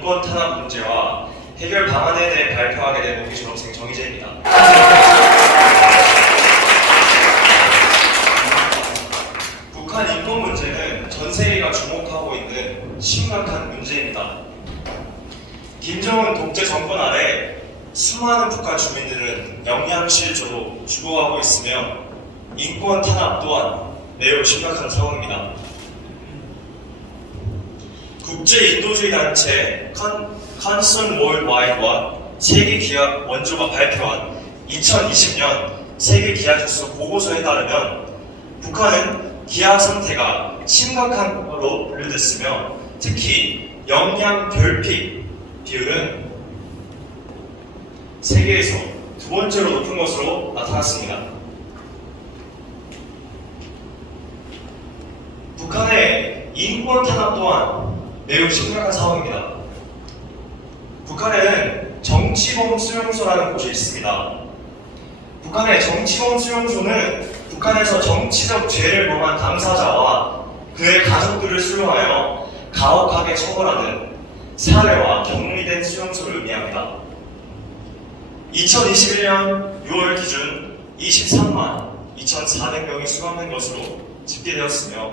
인권 탄압 문제와 해결 방안에 대해 발표하게 된 오기 졸업생 정희재입니다. 북한 인권 문제는 전 세계가 주목하고 있는 심각한 문제입니다. 김정은 독재 정권 아래 수많은 북한 주민들은 영양실조로 죽어가고 있으며 인권 탄압 또한 매우 심각한 상황입니다. 국제 인도주의 단체 Concern Worldwide와 세계기아 원조가 발표한 2020년 세계기아지수 보고서에 따르면 북한은 기아 상태가 심각한 것으로 분류됐으며 특히 영양 결핍 비율은 세계에서 두 번째로 높은 것으로 나타났습니다. 북한의 인권 탄압 또한 매우 심각한 상황입니다. 북한에는 정치범 수용소라는 곳이 있습니다. 북한의 정치범 수용소는 북한에서 정치적 죄를 범한 당사자와 그의 가족들을 수용하여 가혹하게 처벌하는 사회와 격리된 수용소를 의미합니다. 2021년 6월 기준 23만 2,400명이 수감된 것으로 집계되었으며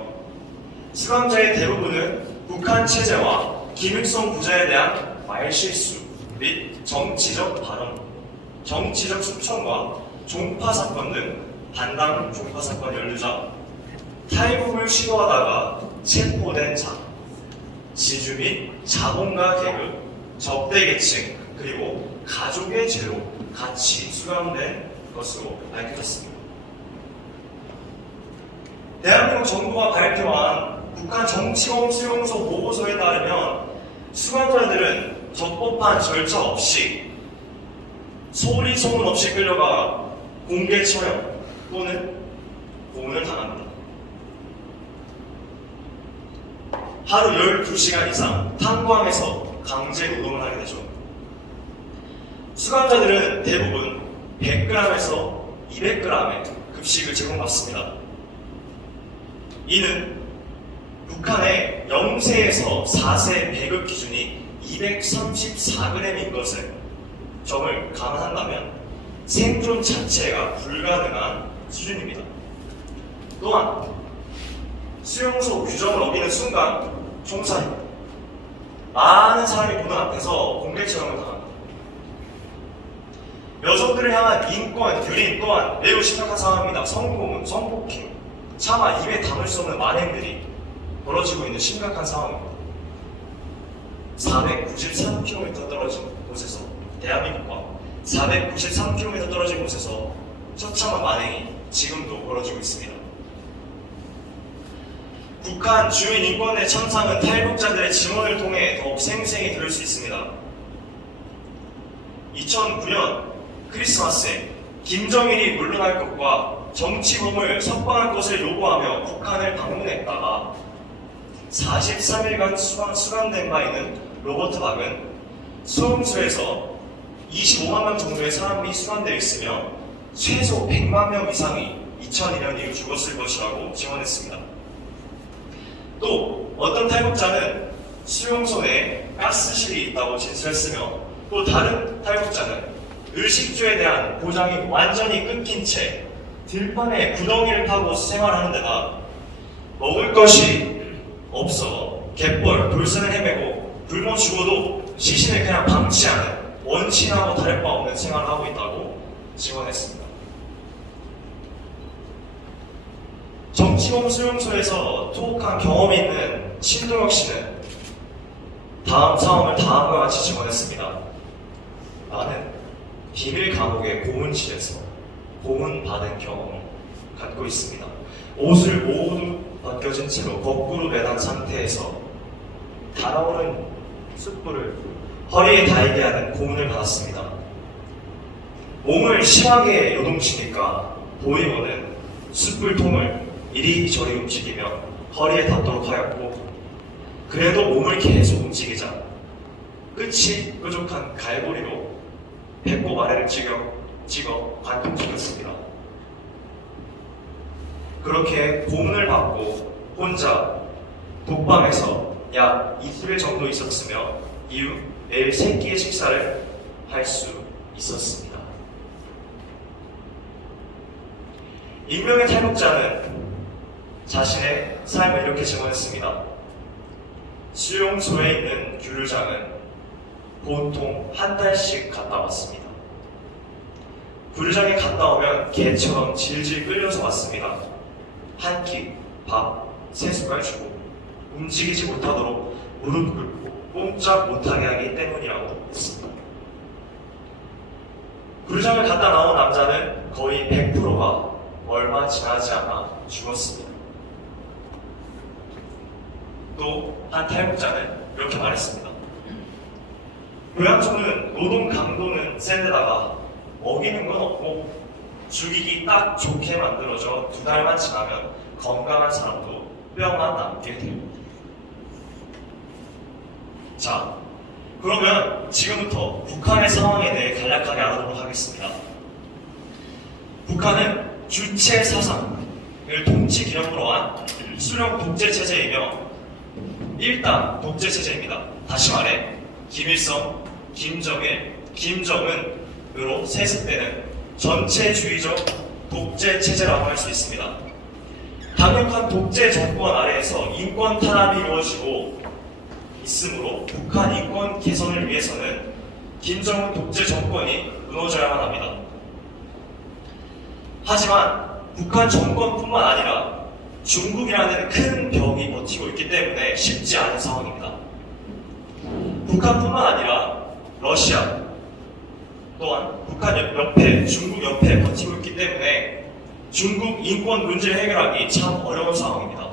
수감자의 대부분은 북한 체제와 김일성 부자에 대한 말실수 및 정치적 발언, 정치적 수청과 종파 사건 등 반당 종파 사건 연루자, 탈북을 시도하다가 체포된 자, 지주 및 자본가 계급, 적대 계층, 그리고 가족의 죄로 같이 수감된 것으로 밝혀졌습니다. 대한민국 정부가 발표한 북한 정치범 수용소 보고서에 따르면 수감자들은 적법한 절차 없이 소리 소문 없이 끌려가 공개 처형 또는 고문을 당합니다. 하루 12시간 이상 탄광에서 강제 노동을 하게 되죠. 수감자들은 대부분 100g에서 200g의 급식을 제공받습니다. 이는 북한의 0세에서 4세 배급 기준이 234g인 것을 점을 감안한다면 생존 자체가 불가능한 수준입니다. 또한 수용소 규정을 어기는 순간 총살입니다. 많은 사람이 보는 앞에서 공개 처형을 당합니다. 여성들을 향한 인권 유린 또한 매우 심각한 상황입니다. 성고문, 성폭행, 차마 입에 담을 수 없는 만행들이 벌어지고 있는 심각한 상황입니다. 493km 떨어진 곳에서, 대한민국과 493km 떨어진 곳에서 처참한 만행이 지금도 벌어지고 있습니다. 북한 주민 인권의 천상은 탈북자들의 증언을 통해 더욱 생생히 들을 수 있습니다. 2009년 크리스마스에 김정일이 물러날 것과 정치범을 석방할 것을 요구하며 북한을 방문했다가 43일간 수감된 바 있는 로버트 박은 수용소에서 25만 명 정도의 사람이 수감되어 있으며 최소 100만 명 이상이 2002년 이후 죽었을 것이라고 증언했습니다. 또 어떤 탈북자는 수용소 내에 가스실이 있다고 진술했으며 또 다른 탈북자는 의식주에 대한 보장이 완전히 끊긴 채 들판에 구덩이를 파고 생활하는 데다 먹을 것이 없어 갯벌, 돌산을 헤매고 굶어 죽어도 시신을 그냥 방치하는 원친하고 다를 바 없는 생활을 하고 있다고 증언했습니다. 정치범 수용소에서 투옥한 경험이 있는 신동혁 씨는 다음 상황을 다음과 같이 증언했습니다. 나는 비밀 감옥의 고문실에서 고문받은 경험을 갖고 있습니다. 옷을 모두 벗겨진 채로 거꾸로 매단 상태에서 달아오른 숯불을 허리에 달게 하는 고문을 받았습니다. 몸을 심하게 요동치니까 도의원은 숯불통을 이리저리 움직이며 허리에 닿도록 하였고 그래도 몸을 계속 움직이자 끝이 뾰족한 갈고리로 배꼽 아래를 찍어 관통시켰습니다. 그렇게 고문을 받고 혼자 독방에서 약 이틀 정도 있었으며 이후 매일 3끼의 식사를 할 수 있었습니다. 익명의 탈북자는 자신의 삶을 이렇게 증언했습니다. 수용소에 있는 교류장은 보통 한 달씩 갔다 왔습니다. 교류장에 갔다 오면 개처럼 질질 끌려서 왔습니다. 한 끼, 밥, 3숟갈 주고 움직이지 못하도록 무릎 꿇고 꼼짝 못하게 하기 때문이라고 했습니다. 교류장을 갔다 나온 남자는 거의 100%가 얼마 지나지 않아 죽었습니다. 또 한 탈북자는 이렇게 말했습니다. 고향촌은 노동 강도는 센데다가 먹이는 건 없고 죽이기 딱 좋게 만들어져 2달만 지나면 건강한 사람도 뼈만 남게 됩니다. 자, 그러면 지금부터 북한의 상황에 대해 간략하게 알아보도록 하겠습니다. 북한은 주체 사상을 통치 기념으로 한 수령 독재 체제이며 1당 독재 체제입니다. 다시 말해 김일성, 김정일, 김정은으로 세습되는 전체주의적 독재 체제라고 할 수 있습니다. 강력한 독재 정권 아래에서 인권 탄압이 이루어지고 있으므로 북한 인권 개선을 위해서는 김정은 독재 정권이 무너져야만 합니다. 하지만 북한 정권뿐만 아니라 중국이라는 큰 벽이 버티고 있기 때문에 쉽지 않은 상황입니다. 북한뿐만 아니라 러시아 또한 북한 옆에, 중국 옆에 버티고 있기 때문에 중국 인권 문제를 해결하기 참 어려운 상황입니다.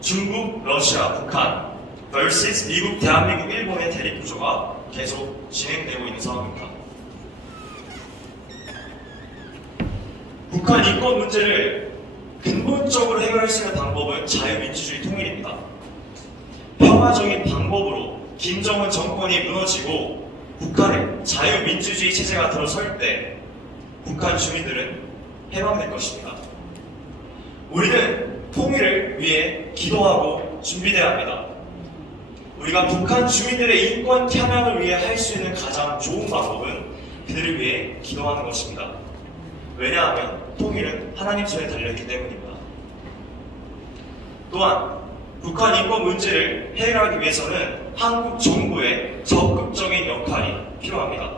중국, 러시아, 북한 vs 미국, 대한민국, 일본의 대립 구조가 계속 진행되고 있는 상황입니다. 북한 인권 문제를 근본적으로 해결할 수 있는 방법은 자유민주주의 통일입니다. 평화적인 방법으로 김정은 정권이 무너지고 북한의 자유민주주의 체제가 들어설 때 북한 주민들은 해방될 것입니다. 우리는 통일을 위해 기도하고 준비되어야 합니다. 우리가 북한 주민들의 인권 향양을 위해 할 수 있는 가장 좋은 방법은 그들을 위해 기도하는 것입니다. 왜냐하면 통일은 하나님 손에 달려있기 때문입니다. 또한 북한 인권 문제를 해결하기 위해서는 한국 정부의 적극적인 역할이 필요합니다.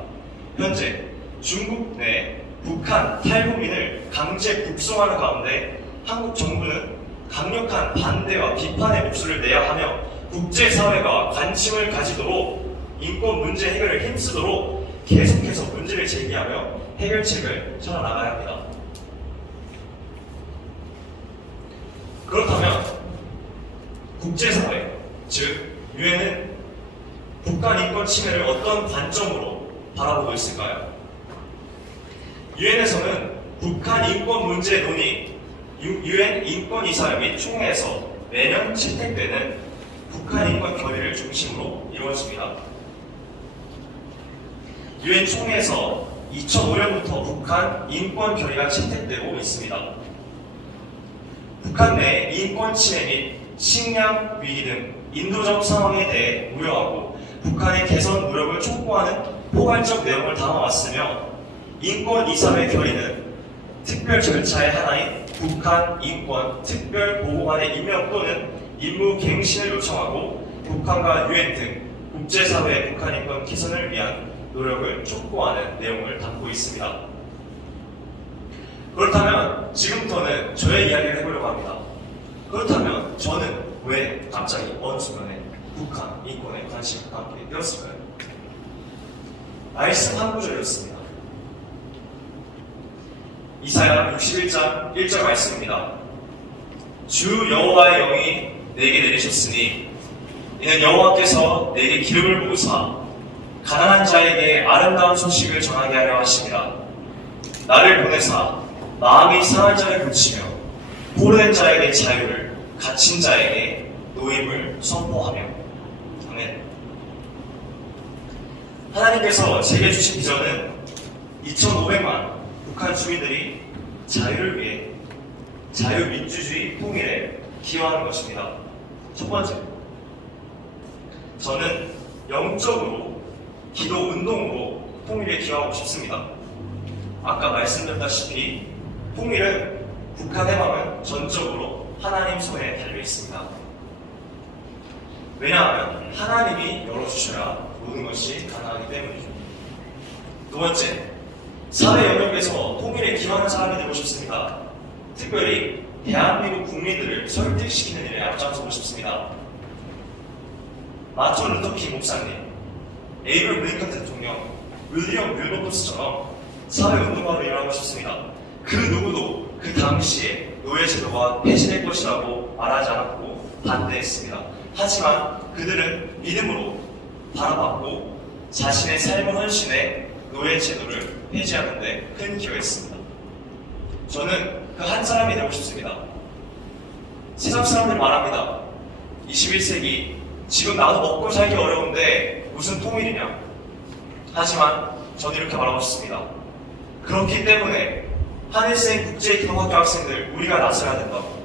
현재 중국 내 북한 탈북민을 강제 북송하는 가운데 한국 정부는 강력한 반대와 비판의 목소리를 내야 하며 국제사회가 관심을 가지도록 인권 문제 해결에 힘쓰도록 계속해서 문제를 제기하며 해결책을 찾아나가야 합니다. 그렇다면 국제사회, 즉 유엔은 북한 인권 침해를 어떤 관점으로 바라보고 있을까요? 유엔에서는 북한 인권 문제 논의, 유엔 인권이사 및 총회에서 매년 채택되는 북한 인권 결의를 중심으로 이루어집니다. 유엔 총회에서 2005년부터 북한 인권 결의가 채택되고 있습니다. 북한 내 인권 침해 및 식량 위기 등 인도적 상황에 대해 우려하고 북한의 개선 노력을 촉구하는 포괄적 내용을 담아왔으며 인권이사회 결의는 특별 절차의 하나인 북한 인권 특별보고관의 임명 또는 임무 갱신을 요청하고 북한과 유엔 등 국제사회의 북한 인권 개선을 위한 노력을 촉구하는 내용을 담고 있습니다. 그렇다면 지금부터는 저의 이야기를 해보려고 합니다. 그렇다면 저는 왜 갑자기 어느 순간에 북한 인권에 관심을 갖게 되었을까요? 말씀 한 구절이었습니다. 이사야 61장 1절 말씀입니다. 주 여호와의 영이 내게 내리셨으니 이는 여호와께서 내게 기름을 부으사 가난한 자에게 아름다운 소식을 전하게 하려 하심이라. 나를 보내사 마음이 상한 자를 고치며 포로된 자에게 자유를, 갇힌 자에게 노임을 선포하며. 아멘. 하나님께서 제게 주신 비전은 2,500만 북한 주민들이 자유를 위해 자유민주주의 통일에 기여하는 것입니다. 첫 번째, 저는 영적으로 기도 운동으로 통일에 기여하고 싶습니다. 아까 말씀드렸다시피 통일은 북한의 마음은 전적으로 하나님 손에 달려 있습니다. 왜냐하면 하나님이 열어주셔야 모든 것이 가능하기 때문이죠. 두 번째, 사회 영역에서 통일에 기여하는 사람이 되고 싶습니다. 특별히 대한민국 국민들을 설득시키는 일에 앞장서고 싶습니다. 마틴 루터 킹 목사님, 에이브럼 링컨 대통령, 윌리엄 윌버포스처럼 사회운동가로 일하고 싶습니다. 그 누구도 그 당시에 노예제도가 폐지될 것이라고 말하지 않았고 반대했습니다. 하지만 그들은 믿음으로 바라봤고 자신의 삶을 헌신해 노예제도를 폐지하는 데 큰 기여했습니다. 저는 그 한 사람이 되고 싶습니다. 세상 사람들이 말합니다. 21세기 지금 나도 먹고 살기 어려운데 무슨 통일이냐. 하지만 저는 이렇게 말하고 싶습니다. 그렇기 때문에 한일생 국제기독학교 학생들 우리가 나서야 된다고.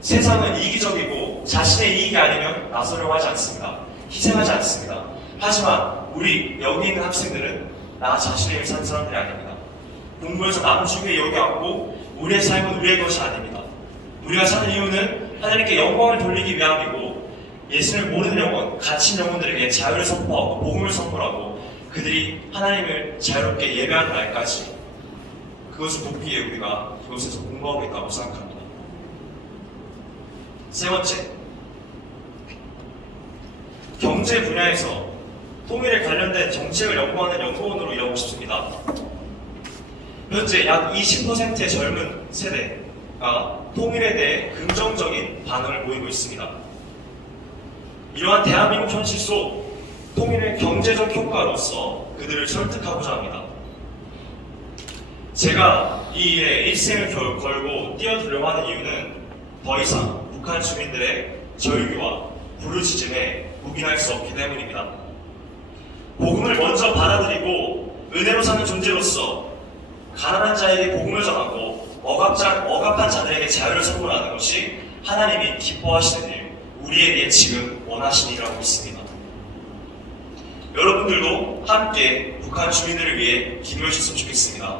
세상은 이기적이고 자신의 이익이 아니면 나서려고 하지 않습니다. 희생하지 않습니다. 하지만 우리 여기 있는 학생들은 나 자신을 위해 산 사람들이 아닙니다. 공부해서 남 주위에 여기 왔고 우리의 삶은 우리의 것이 아닙니다. 우리가 사는 이유는 하나님께 영광을 돌리기 위함이고 예수를 모르는 영혼, 갇힌 영혼들에게 자유를 선포하고 복음을 선포하고 그들이 하나님을 자유롭게 예배하는 날까지 그것을 돕기 위해 우리가 그곳에서 공부하고 있다고 생각합니다. 세 번째, 경제 분야에서 통일에 관련된 정책을 연구하는 연구원으로 일하고 싶습니다. 현재 약 20%의 젊은 세대가 통일에 대해 긍정적인 반응을 보이고 있습니다. 이러한 대한민국 현실 속 통일의 경제적 효과로서 그들을 설득하고자 합니다. 제가 이 일에 일생을 걸고 뛰어들려고 하는 이유는 더 이상 북한 주민들의 절규와 부르짖음에 묵인할 수 없기 때문입니다. 복음을 먼저 받아들이고 은혜로 사는 존재로서 가난한 자에게 복음을 전하고 억압한 자들에게 자유를 선물하는 것이 하나님이 기뻐하시는 일, 우리에게 지금 원하시는 일이라고 믿습니다. 여러분들도 함께 북한 주민들을 위해 기도해 주셨으면 좋겠습니다.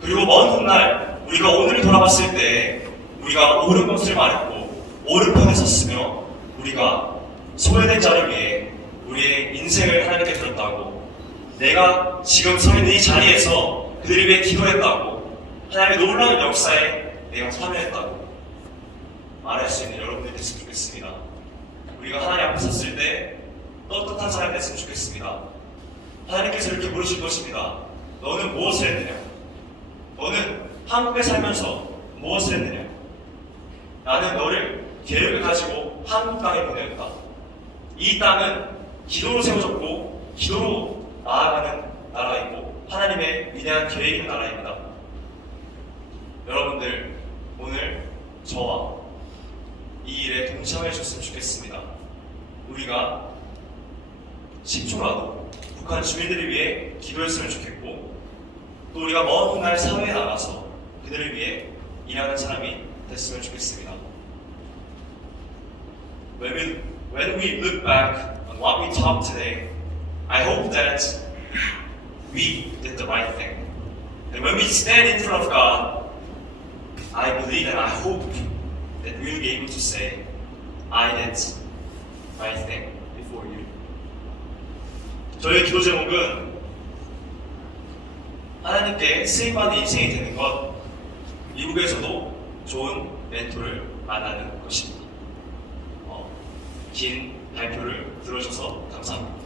그리고 먼 훗날 우리가 오늘 돌아봤을 때 우리가 옳은 것을 말했고 옳은 편에 섰으며 우리가 소외된 자를 위해 우리의 인생을 하나님께 드렸다고, 내가 지금 서 있는 이 자리에서 그들을 위해 기도했다고, 하나님의 놀라운 역사에 내가 참여했다고 말할 수 있는 여러분들이 됐으면 좋겠습니다. 우리가 하나님 앞에 섰을 때 떳떳한 사람이 됐으면 좋겠습니다. 하나님께서 이렇게 물으실 것입니다. 너는 무엇을 했느냐? 너는 한국에 살면서 무엇을 했느냐? 나는 너를 계획을 가지고 한국 땅에 보내었다. 이 땅은 기도로 세워졌고 기도로 나아가는 나라이고 하나님의 위대한 계획이 있는 나라입니다. 여러분들 오늘 저와 이 일에 동참해 주셨으면 좋겠습니다. 우리가 10초라도 북한 주민들을 위해 기도했으면 좋겠고 또 우리가 먼 훗날 사회에 나가서 그들을 위해 일하는 사람이 됐으면 좋겠습니다. When we look back on what we talked today, I hope that we did the right thing. And when we stand in front of God, I believe and I hope that we'll be able to say, I did the right thing before you. 저희 기도 제목은 하나님께 쓰임받는 인생이 되는 것, 미국에서도 좋은 멘토를 만나는 것입니다. 긴 발표를 들어주셔서 감사합니다.